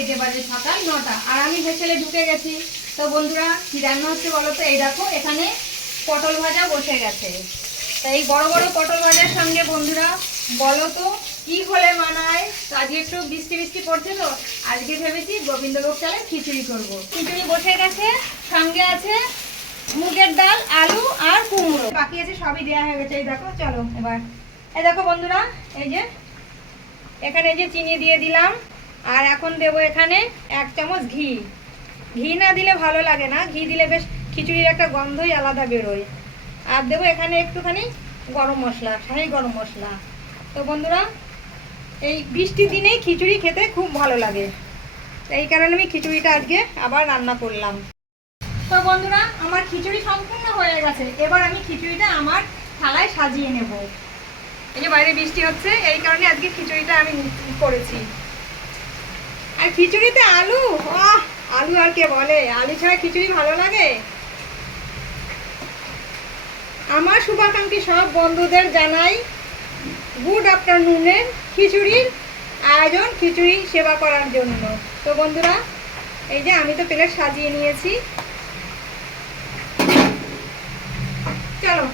ঘড়িতে বাজে সকাল নটা। আর আমি হেসেলে ঢুকে গেছি, তো বন্ধুরা, কি রান্না হচ্ছে বলো তো? এই দেখো, এখানে পটল ভাজা বসে গেছে। তা এই বড় বড় পটল ভাজার সঙ্গে বন্ধুরা, বলো তো, কি হলে মানায়? তো আজকে একটু বৃষ্টি বৃষ্টি পড়ছে তো, আজকে ভেবেছি গোবিন্দভোগ চালের খিচুড়ি করব। খিচুড়ি বসে গেছে, সঙ্গে আছে মুগের ডাল, আলু আর কুমড়ো। বাকি আছে সবই দেওয়া হয়ে গেছে, এই দেখো, চলো এবার। এই দেখো বন্ধুরা, এই যে, এখানে যে চিনি দিয়ে দিলাম। আর এখন দেব এখানে এক চামচ ঘি। ঘি না দিলে ভালো লাগে না, ঘি দিলে বেশ খিচুড়ির একটা গন্ধই আলাদা বেরোয়। আর দেবো এখানে একটুখানি গরম মশলা, শাহি গরম মশলা। তো বন্ধুরা, এই বৃষ্টির দিনেই খিচুড়ি খেতে খুব ভালো লাগে। এই কারণে আমি খিচুড়িটা আজকে আবার রান্না করলাম। তো বন্ধুরা, আমার খিচুড়ি সম্পূর্ণ হয়ে গেছে। এবার আমি খিচুড়িটা আমার থালায় সাজিয়ে নেব। এই যে বাইরে বৃষ্টি হচ্ছে, এই কারণে আজকে খিচুড়িটা আমি করেছি। আর খিচুড়িতে আলু? আহ আলু আর কে বলে? আলু ছাড়া খিচুড়ি ভালো লাগে? আমার শুভাকাঙ্ক্ষী সব বন্ধুদের জানাই গুড আফটারনুনের খিচুড়ির আয়োজন, খিচুড়ি সেবা করার জন্য। তো বন্ধুরা, এই যে আমি তো প্লেট সাজিয়ে নিয়েছি। চলো।